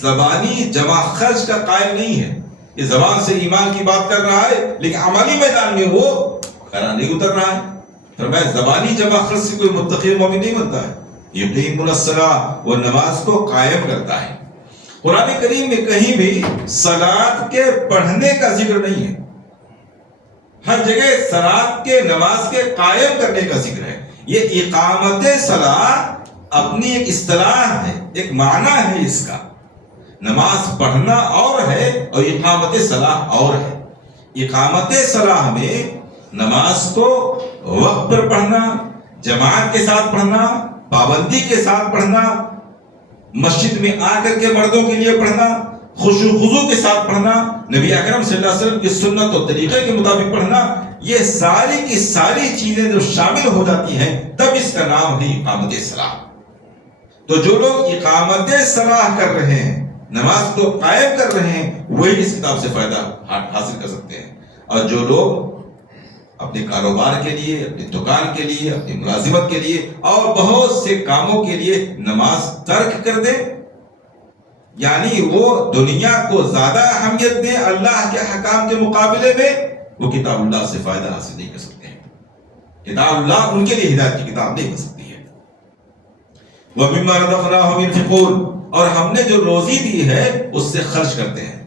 زبانی جمع خرچ کا قائل نہیں ہے. یہ زبان سے ایمان کی بات کر رہا ہے لیکن عملی میدان میں وہ کھڑا نہیں اتر رہا ہے. فرمایا زبانی جمع خرچ سے کوئی متقی مومن نہیں بنتا ہے. یقیمون الصلاۃ، وہ نماز کو قائم کرتا ہے. قرآن کریم میں کہیں بھی صلاۃ کے پڑھنے کا ذکر نہیں ہے. ہر جگہ صلاۃ کے نماز کے قائم کرنے کا ذکر ہے. یہ اقامت صلاۃ اپنی ایک اصطلاح ہے، ایک معنی ہے اس کا. نماز پڑھنا اور ہے اور اقامت صلاح اور ہے. اقامت صلاح میں نماز کو وقت پر پڑھنا، جماعت کے ساتھ پڑھنا، پابندی کے ساتھ پڑھنا، مسجد میں آ کر کے مردوں کے لیے پڑھنا، خشوع و خضوع کے ساتھ پڑھنا، نبی اکرم صلی اللہ علیہ وسلم کی سنت و طریقے کے مطابق پڑھنا، یہ ساری کی ساری چیزیں جو شامل ہو جاتی ہیں تب اس کا نام ہے اقامت صلاح. تو جو لوگ اقامت صلاح کر رہے ہیں، نماز کو قائم کر رہے ہیں، وہی اس کتاب سے فائدہ حاصل کر سکتے ہیں. اور جو لوگ اپنے کاروبار کے لیے، اپنی دکان کے لیے، اپنی ملازمت کے لیے اور بہت سے کاموں کے لیے نماز ترک کر دیں، یعنی وہ دنیا کو زیادہ اہمیت دیں اللہ کے حکام کے مقابلے میں، وہ کتاب اللہ سے فائدہ حاصل نہیں کر سکتے ہیں. کتاب اللہ ان کے لیے ہدایت کی کتاب نہیں بن سکتی ہے. وَمِمَّا رَزَقْنَاهُمْ يُنْفِقُونَ، اور ہم نے جو روزی دی ہے اس سے خرچ کرتے ہیں.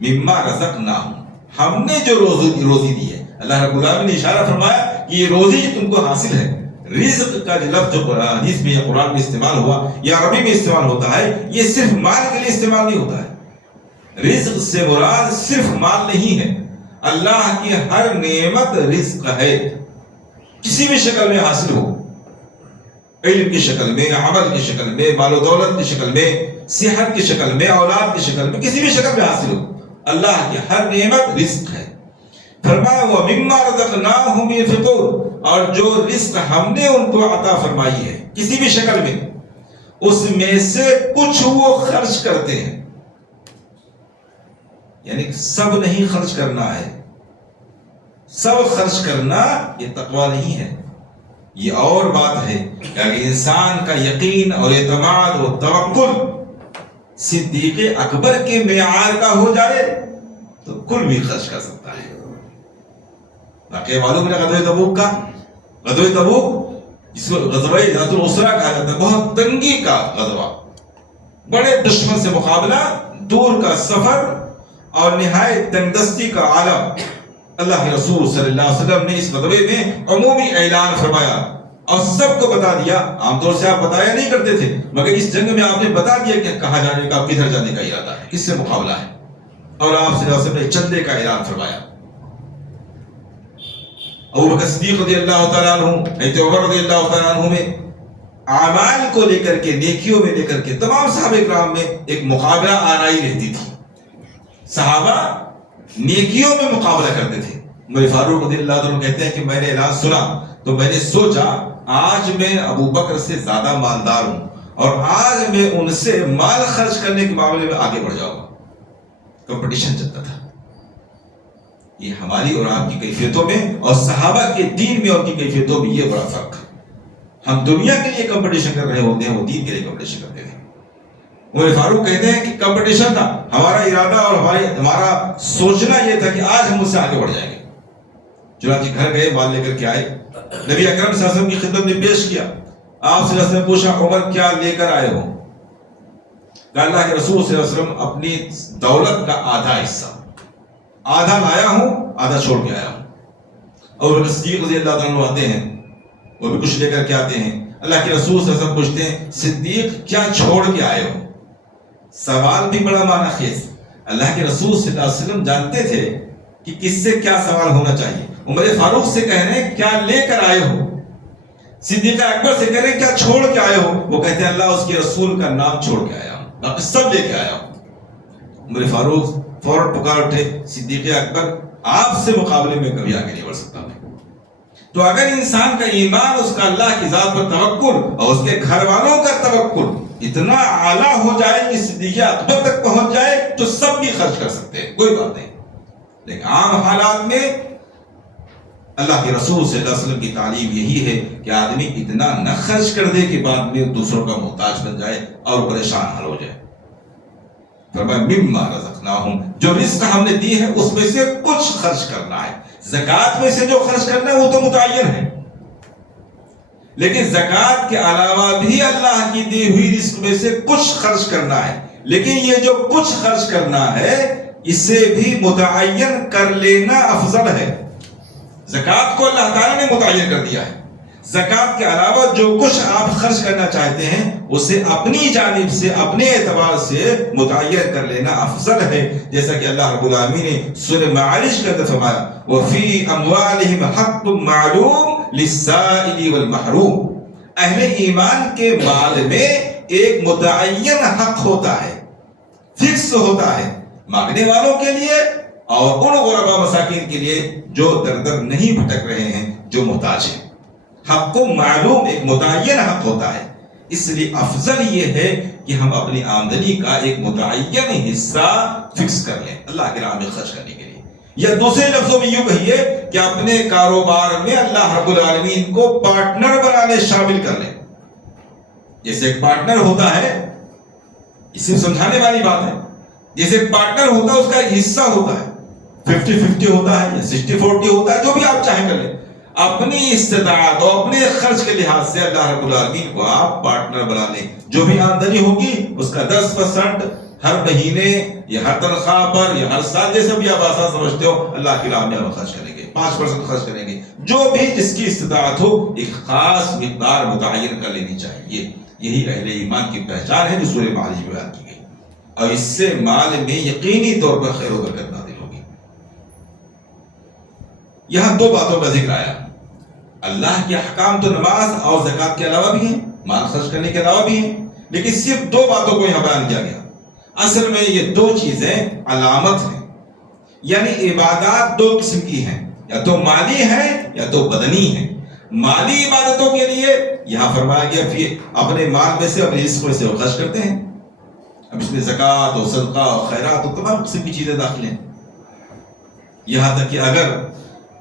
مِمَّا رَزَقْنَاهُمْ، ہم نے جو روزی دی ہے. اللہ رب العالمین نے اشارہ فرمایا کہ یہ روزی تم کو حاصل ہے. رزق کا جو لفظ جو حدیث میں یا قرآن میں استعمال ہوا یا عربی میں استعمال ہوتا ہے، یہ صرف مال کے لیے استعمال نہیں ہوتا ہے. رزق سے مراد صرف مال نہیں ہے. اللہ کی ہر نعمت رزق ہے، کسی بھی شکل میں حاصل ہو، علم کی شکل میں، عمل کی شکل میں، مال و دولت کی شکل میں، صحت کی شکل میں، اولاد کی شکل میں، کسی بھی شکل میں حاصل ہو، اللہ کی ہر نعمت رزق ہے. فرمایا وَمِمَّا رَزَقْنَاهُمْ يُنْفِقُونَ، اور جو رزق ہم نے ان کو عطا فرمائی ہے کسی بھی شکل میں، اس میں سے کچھ وہ خرچ کرتے ہیں. یعنی سب نہیں خرچ کرنا ہے. سب خرچ کرنا یہ تقوی نہیں ہے. یہ اور بات ہے کہ اگر انسان کا یقین اور اعتماد اور توکل صدیق اکبر کے معیار کا ہو جائے تو کل بھی خرچ کر سکتا ہے. واقعہ معلوم ہے غزوہ تبوک کا. غزوہ تبوک جس کو غزوہ ذات العسرہ کہا جاتا ہے، بہت تنگی کا غزوہ، بڑے دشمن سے مقابلہ، دور کا سفر اور نہایت تنگ دستی کا عالم. اللہ کے رسول صلی اللہ علیہ وسلم نے اس غزوے میں عمومی اعلان فرمایا اور سب کو بتا دیا. عام طور سے آپ بتایا نہیں کرتے تھے، مگر اس جنگ میں آپ نے بتا دیا کہ کہاں جانے کا، کدھر جانے کا ارادہ ہے، کس سے مقابلہ ہے. اور آپ صلی اللہ علیہ وسلم نے چندے کا اعلان فرمایا. ابو بکر صدیق رضی اللہ تعالیٰ عنہ، حضرت عمر رضی اللہ تعالیٰ عنہ میں اعمال کو لے کر کے، نیکیوں میں لے کر کے تمام صحابہ کرام میں ایک مقابلہ آرائی رہتی تھی. صحابہ نیکیوں میں مقابلہ کرتے تھے. عمر فاروق رضی اللہ عنہ کہتے ہیں کہ میں نے اعلان سنا تو میں نے سوچا آج میں ابو بکر سے زیادہ مالدار ہوں اور آج میں ان سے مال خرچ کرنے کے معاملے میں آگے بڑھ جاؤں گا. کمپٹیشن چلتا تھا. یہ ہماری اور آپ کی کیفیتوں میں اور صحابہ کے دین میں اور کی کیفیتوں میں یہ بڑا فرق ہے. ہم دنیا کے لیے کمپٹیشن کر رہے ہوتے ہیں، وہ دین کے لیے کمپٹیشن کرتے تھے. عمر فاروق کہتے ہیں کہ کمپٹیشن تھا، ہمارا ارادہ اور ہمارا سوچنا یہ تھا کہ آج ہم اس سے آگے بڑھ جائیں گے. چنانچہ گھر گئے، مال لے کر کے آئے، نبی اکرم صلی اللہ علیہ وسلم کی خدمت میں پیش کیا. آپ صلی اللہ علیہ وسلم نے پوچھا عمر کیا لے کر آئے ہو؟ کہ اللہ کے رسول صلی اللہ علیہ وسلم اپنی دولت کا آدھا حصہ، آدھا لایا ہوں، آدھا چھوڑ کے آیا ہوں. اور صدیق رضی اللہ عنہ آتے ہیں، وہ بھی کچھ لے کر کے آتے ہیں. اللہ کے رسول صلی اللہ علیہ وسلم پوچھتے ہیں صدیق کیا چھوڑ کے آئے ہو؟ سوال بھی بڑا معنی خیز. اللہ کے رسول صلی اللہ علیہ وسلم جانتے تھے کہ کس سے کیا سوال ہونا چاہیے. عمر فاروق سے کہہ رہے ہیں کیا لے کر آئے ہو؟ صدیق اکبر سے کہہ رہے ہیں کیا چھوڑ کے آئے ہو؟ وہ کہتے ہیں اللہ اس کے رسول کا نام چھوڑ کے آیا ہوں، باقی سب لے کے آیا ہوں۔ عمر فاروق فوراً پکار اٹھے، صدیق اکبر آپ سے مقابلے میں کبھی آگے نہیں بڑھ سکتا میں۔ تو اگر انسان کا ایمان، اس کا اللہ کی ذات پر توکل اور اس کے گھر والوں کا توکل اتنا اعلیٰ ہو جائے کہ صدیق اکبر تک پہنچ جائے تو سب بھی خرچ کر سکتے ہیں، کوئی بات نہیں۔ لیکن عام حالات میں اللہ کے رسول صلی اللہ علیہ وسلم کی تعلیم یہی ہے کہ آدمی اتنا نہ خرچ کر دے کہ بعد میں دوسروں کا محتاج بن جائے اور پریشان حال ہو جائے۔ فرمایا مما رزقناہم، جو رزق ہم نے دی ہے اس میں سے کچھ خرچ کرنا ہے۔ زکوٰۃ میں سے جو خرچ کرنا ہے وہ تو متعین ہے، لیکن زکوٰۃ کے علاوہ بھی اللہ کی دی ہوئی رزق میں سے کچھ خرچ کرنا ہے۔ لیکن یہ جو کچھ خرچ کرنا ہے اسے بھی متعین کر لینا افضل ہے۔ زکوٰۃ کو اللہ تعالیٰ نے متعین کر دیا ہے، زکوٰۃ کے علاوہ جو کچھ آپ خرچ کرنا چاہتے ہیں اسے اپنی جانب سے، اپنے اعتبار سے متعین کر لینا افضل ہے، جیسا کہ اللہ رب العالمین نے سورہ معارج کے اندر فرمایا وَفِي أَمْوَالِهِمْ حَقٌّ مَعْلُومٌ لِلسَّائِلِ وَالْمَحْرُومِ، اہل ایمان کے مال میں ایک متعین حق ہوتا ہے، فکس ہوتا ہے، مانگنے والوں کے لیے اور ان غربا مساکین کے لیے جو در در نہیں بھٹک رہے ہیں، جو محتاج ہیں۔ حق کو معلوم، ایک متعین حق ہوتا ہے، اس لیے افضل یہ ہے کہ ہم اپنی آمدنی کا ایک متعین حصہ فکس کر لیں اللہ کے راہ میں خرچ کرنے کے لیے، یا دوسرے لفظوں میں یوں کہیے کہ اپنے کاروبار میں اللہ رب العالمین کو پارٹنر بنانے شامل کر لیں۔ جیسے ایک پارٹنر ہوتا ہے، اسے سمجھانے والی بات ہے، جیسے ایک پارٹنر ہوتا ہے اس کا ایک حصہ ہوتا ہے، 50-50 ہوتا ہے یا 60-40 ہوتا ہے، جو بھی آپ چاہیں کر لیں۔ اپنی استطاعت اور اپنے خرچ کے لحاظ سے اللہ رب العالمین کو آپ پارٹنر بنا لیں، جو بھی آمدنی ہوگی اس کا 10% ہر مہینے یا ہر تنخواہ پر یا ہر سال، جیسے بھی آپ آسان سمجھتے ہو، اللہ کی راہ میں آپ خرچ کریں گے، 5% خرچ کریں گے، جو بھی جس کی استطاعت ہو ایک خاص مقدار متعین کر لینی چاہیے۔ یہی اہل ایمان کی پہچان ہے جو سورہ معارج میں بیان کی گئی، اور اس سے مال میں یقینی طور پر خیر و برکت نازل ہوگی۔ یہاں دو باتوں کا ذکر آیا، اللہ کے احکام تو نماز اور زکوٰۃ کے علاوہ بھی ہیں، مال خرچ کرنے کے علاوہ بھی ہیں، لیکن صرف دو باتوں کو یہاں بیان کیا گیا۔ اصل میں یہ دو چیزیں علامت ہیں، یعنی عبادات دو قسم کی ہیں، یا تو مالی ہیں یا تو بدنی ہیں۔ مالی عبادتوں کے لیے یہاں فرمایا گیا پھر اپنے مال میں سے، اپنے رزق میں سے وہ خرچ کرتے ہیں۔ اب اس میں زکوٰۃ اور صدقہ اور خیرات اور تمام قسم کی چیزیں داخل ہیں، یہاں تک کہ اگر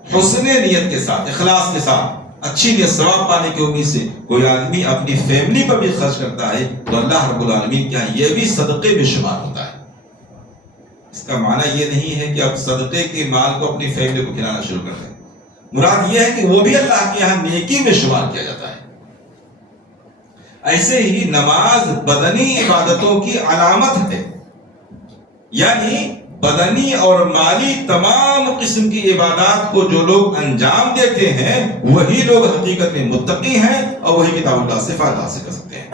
حسن نیت کے ساتھ، اخلاص کے ساتھ، اچھی نیت، ثواب پانے کی امید سے کوئی آدمی اپنی فیملی پر بھی خرچ کرتا ہے تو اللہ رب العالمین کیا یہ بھی صدقے میں شمار ہوتا ہے۔ اس کا معنی یہ نہیں ہے کہ اب صدقے کے مال کو اپنی فیملی کو کھلانا شروع کر دیں، مراد یہ ہے کہ وہ بھی اللہ کے یہاں نیکی میں شمار کیا جاتا ہے۔ ایسے ہی نماز بدنی عبادتوں کی علامت ہے، یعنی بدنی اور مالی تمام قسم کی عبادات کو جو لوگ انجام دیتے ہیں وہی لوگ حقیقت میں متقی ہیں اور وہی کتاب اللہ سے فائدہ حاصل کر سکتے ہیں۔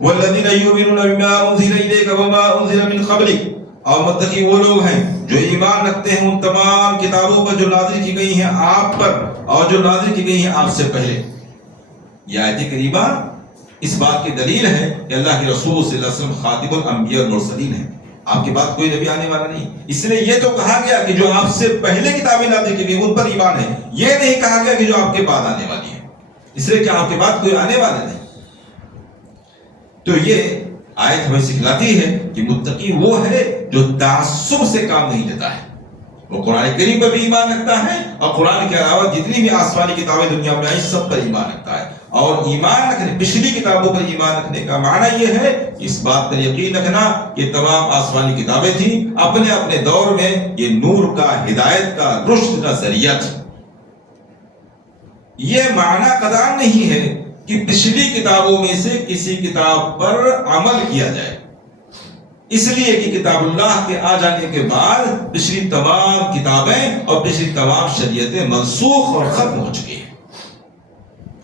وَالَّذِينَ يُؤْمِنُونَ بِمَا أُنزِلَ إِلَيْكَ وَمَا أُنزِلَ مِن قَبْلِكَ، اور متقی وہ لوگ ہیں جو ایمان رکھتے ہیں ان تمام کتابوں پر جو نازل کی گئی ہیں آپ پر اور جو نازل کی گئی ہیں آپ سے پہلے۔ یہ آیت کریمہ اس بات کی دلیل ہے کہ اللہ کے رسول صلی اللہ علیہ وسلم خاتم الانبیاء والمرسلین ہیں، آپ کے بعد کوئی نبی آنے والا نہیں۔ اس لیے یہ تو کہا گیا کہ جو آپ سے پہلے کتابیں نازل کی گئی ان پر ایمان ہے، یہ نہیں کہا گیا کہ جو آپ کے بعد آنے والی ہے، اس لیے کہ آپ کے بعد کوئی آنے والا نہیں۔ تو یہ آیت ہمیں سکھلاتی ہے کہ متقی وہ ہے جو تعصب سے کام نہیں لیتا ہے، وہ قرآن کریم پر بھی ایمان رکھتا ہے اور قرآن کے علاوہ جتنی بھی آسمانی کتابیں دنیا میں آئی سب پر ایمان رکھتا ہے۔ اور ایمان رکھنے، پچھلی کتابوں پر ایمان رکھنے کا معنی یہ ہے اس بات پر یقین رکھنا کہ تمام آسمانی کتابیں تھیں، اپنے اپنے دور میں یہ نور کا، ہدایت کا، رشد کا ذریعہ تھی۔ یہ معنی قطعاً نہیں ہے کہ پچھلی کتابوں میں سے کسی کتاب پر عمل کیا جائے، اس لیے کہ کتاب اللہ کے آ جانے کے بعد پچھلی تمام کتابیں اور پچھلی تمام شریعتیں منسوخ اور ختم ہو چکی ہیں۔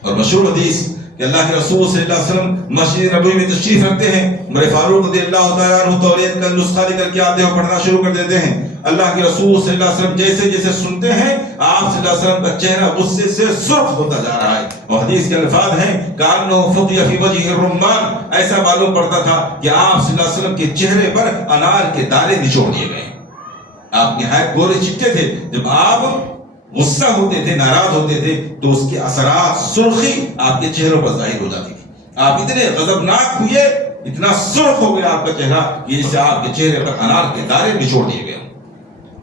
اور مشہور حدیث کہ اللہ کے رسول صلی اللہ علیہ وسلم مسجد نبوی میں تشریف رکھتے ہیں، عمر فاروق رضی اللہ تعالیٰ عنہ توریت کا نسخہ لے کر کے آتے ہیں اور پڑھنا شروع کر دیتے ہیں۔ اللہ کے رسول صلی اللہ علیہ وسلم جیسے جیسے سنتے ہیں آپ صلی اللہ علیہ وسلم کا چہرہ غصے سے سرخ ہوتا جا رہا ہے، اور حدیث کے الفاظ ہیں کانہ فقی فی وجہ الرمان، ایسا معلوم پڑتا تھا کہ آپ صلی اللہ علیہ وسلم کے چہرے پر انار کے دانے نچوڑ دیے گئے۔ آپ نہایت گورے چٹے تھے، جب آپ غصہ ہوتے تھے، ناراض ہوتے تھے تو اس کے اثرات سرخی آپ کے چہروں پر ظاہر ہو جاتی تھی۔ آپ اتنے غضبناک ہوئے، اتنا سرخ ہو گیا آپ کا چہرہ کہ جس سے آپ کے چہرے پر انار کے دانے نچوڑ دیے گئے۔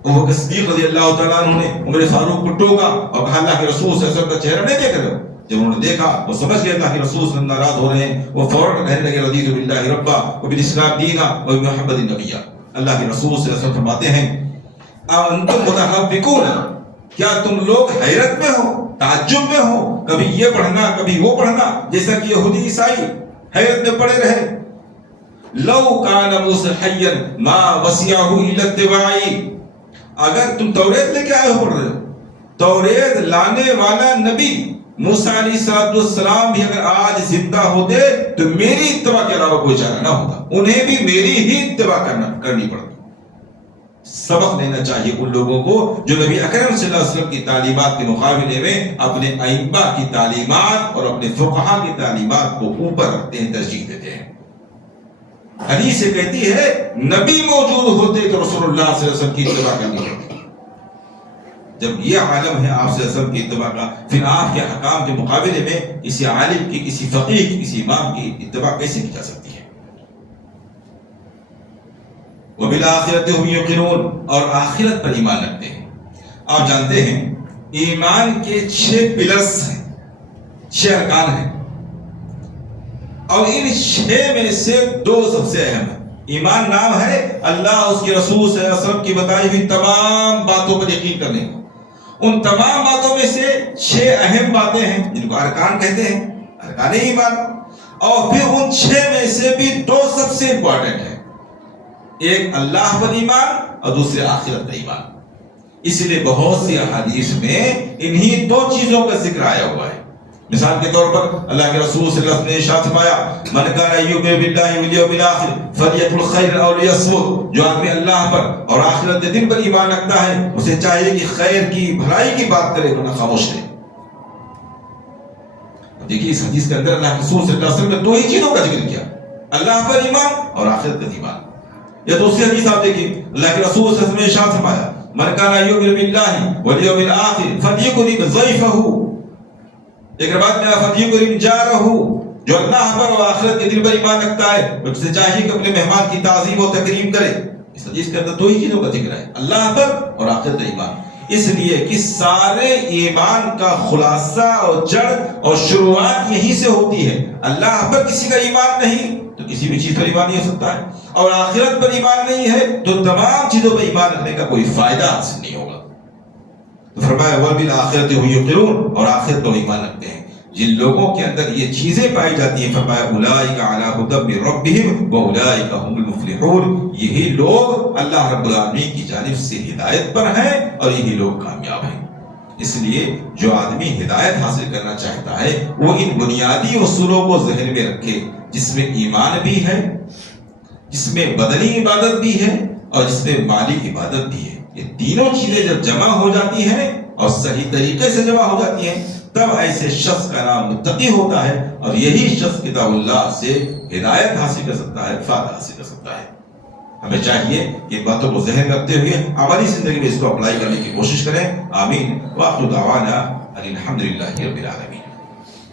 ابو بکر صدیق رضی اللہ تعالیٰ عنہ نے عمر فاروق کو ٹوکا اور کہا اللہ کے رسول صلی اللہ علیہ وسلم کا چہرہ نہیں دیکھ رہے ہو؟ جب انہوں نے دیکھا وہ سمجھ گئے اللہ کے رسول صلی اللہ علیہ وسلم ناراض ہو رہے ہیں، وہ فوراً کہنے لگے رضیت باللہ ربا وبالاسلام دینا وبمحمد نبیا۔ اللہ کے رسول صلی اللہ علیہ وسلم فرماتے ہیں انتم متحبکون، کیا تم لوگ حیرت میں ہو، تعجب میں ہو، کبھی یہ پڑھنا کبھی وہ پڑھنا، جیسا کہ یہودی عیسائی حیرت میں پڑے رہے۔ لو کان موسی حیا ما وسعہ الا اتباعی، اگر تم توریت لے کے آئے ہو پڑھ رہے ہو، توریت لانے والا نبی موسیٰ علیہ السلام بھی اگر آج زندہ ہوتے تو میری اتباع کے علاوہ کوئی چارہ نہ ہوتا، انہیں بھی میری ہی اتباع کرنی پڑتی۔ سبق لینا چاہیے ان لوگوں کو جو نبی اکرم صلی اللہ علیہ وسلم کی تعلیمات کے مقابلے میں اپنے ائمہ کی تعلیمات اور اپنے فقہا کی تعلیمات کو اوپر رکھتے ہیں، ترجیح دیتے ہیں۔ حدیث کہتی ہے نبی موجود ہوتے تو رسول اللہ صلی اللہ علیہ وسلم کی اتباع کرنی پڑتی۔ جب یہ عالم ہے آپ صلی اللہ علیہ وسلم کی اتباع کا، پھر آپ کے حکام کے مقابلے میں کسی عالم کی، کسی فقیہ کی، کسی امام کی اتباع کیسے کی جا سکتی ہے؟ وبالآخرۃ ھم یوقنون، اور آخرت پر ایمان رکھتے ہیں۔ آپ جانتے ہیں ایمان کے 6 پلرز ہیں، 6 ارکان ہیں، اور ان 6 میں سے 2 سب سے اہم ہیں۔ ایمان نام ہے اللہ اس کے رسول صلی اللہ علیہ وسلم کی بتائی ہوئی تمام باتوں پر یقین کرنے کو۔ ان تمام باتوں میں سے 6 اہم باتیں ہیں جن کو ارکان کہتے ہیں، ارکان ایمان، اور پھر ان 6 میں سے بھی 2 سب سے امپورٹنٹ ہیں، ایک اللہ پر ایمان اور دوسرے آخرت پر ایمان۔ اس لیے بہت سی احادیث میں انہی 2 چیزوں کا ذکر آیا ہوا ہے۔ مثال کے طور پر اللہ کے رسول صلی اللہ علیہ وسلم نے ارشاد فرمایا من کان یؤمن باللہ والیوم الآخر فلیقل خیرا او لیصمت، جو آدمی اللہ پر اور آخرت کے دن پر ایمان رکھتا ہے اسے چاہیے کہ خیر کی، بھلائی کی بات کرے، ورنہ خاموش رہے۔ دیکھیے اس حدیث کے اندر اللہ کے رسول صلی اللہ علیہ وسلم نے 2 ہی چیزوں کا ذکر کیا، اللہ پر ایمان اور آخرت پر ایمان۔ یا دوسری حدیث آپ دیکھیے اللہ کے رسول صلی اللہ علیہ وسلم نے ارشاد فرمایا من کان یؤمن باللہ والیوم الآخر فلیکرم ضیفہ، ایک روایت میں فلیکرم جارہ، جو اللہ پر اور آخرت کے دن پر ایمان رکھتا ہے اسے چاہیے کہ اپنے مہمان کی تعظیم و تکریم کرے۔ اس حدیث کے اندر 2 ہی چیزوں کا ذکر ہے، اللہ پر اور آخرت پر ایمان، اس لیے کہ سارے ایمان کا خلاصہ اور جڑ اور شروعات یہیں سے ہوتی ہے۔ اللہ پر کسی کا ایمان نہیں تو کسی بھی چیز پر ایمان نہیں ہو سکتا ہے، اور آخرت پر ایمان نہیں ہے تو تمام چیزوں پر ایمان رکھنے کا کوئی فائدہ حاصل نہیں ہوگا۔ تو فرمایا وبالآخرۃ ھم یوقنون، اور آخرت پر ایمان رکھتے ہیں۔ جن لوگوں کے اندر یہ چیزیں پائی جاتی ہیں فرمایا اولئک علی ھدی من ربہم واولئک ھم المفلحون، یہی لوگ اللہ رب العالمین کی جانب سے ہدایت پر ہیں اور یہی لوگ کامیاب ہیں۔ اس لیے جو آدمی ہدایت حاصل کرنا چاہتا ہے وہ ان بنیادی اصولوں کو ذہن میں رکھے، جس میں ایمان بھی ہے، جس میں بدنی عبادت بھی ہے، اور جس میں مالی عبادت بھی ہے۔ یہ تینوں چیزیں جب جمع ہو جاتی ہیں اور صحیح طریقے سے جمع ہو جاتی ہیں تب ایسے شخص کا نام متقی ہوتا ہے، اور یہی شخص کتاب اللہ سے ہدایت حاصل کر سکتا ہے، فائدہ حاصل کر سکتا ہے۔ ہمیں چاہیے کہ ان باتوں کو ذہن رکھتے ہوئے ہماری زندگی میں اس کو اپلائی کرنے کی کوشش کریں۔ آمین۔ وآخر دعوانا ان الحمد للہ رب العالمین۔